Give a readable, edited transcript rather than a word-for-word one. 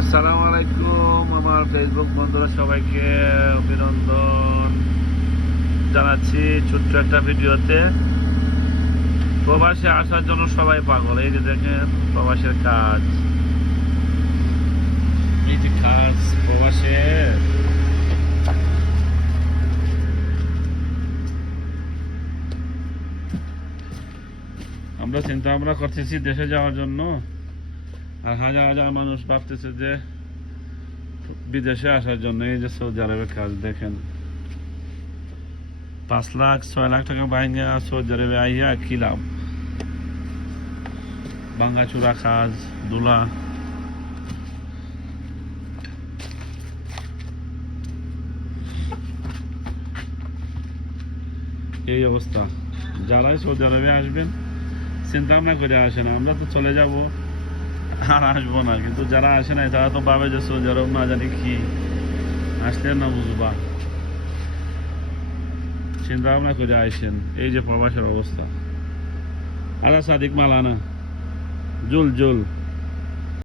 আসসালামু আলাইকুম আমার ফেসবুক বন্ধুরা, সবাইকে অভিনন্দন জানাচ্ছি ছোট্ট একটা ভিডিওতে। প্রবাসে আসার জন্য সবাই পাগল। এই যে দেখেন প্রবাসের কাজ, এই যে কাজ প্রবাসে। আমরা চিন্তা ভাবনা করতেছি দেশে যাওয়ার জন্য, আর হাজার হাজার মানুষ ভাবতেছে যে বিদেশে আসার জন্য। এই যে সৌদি আরবের কাজ দেখেন, 5 লাখ 6 লাখ টাকা বাইঙ্গা সৌদি আরবে আইয়া কি লাভ? ভাঙ্গাচুরা কাজ, দুলা। এই অবস্থা। যারাই সৌদি আরবে আসবেন চিন্তা ভাবনা করে আসেন, আমরা তো চলে যাব আর আসবো না, কিন্তু যারা আসে না তারা তো ভাবে যে সৌদি আরব না জানি কি, আসলে না বুঝবা। চিন্তা ভাবনা করে আইসেন। এই যে প্রবাসের অবস্থা। আলা সাদিক মালানা জুল জুল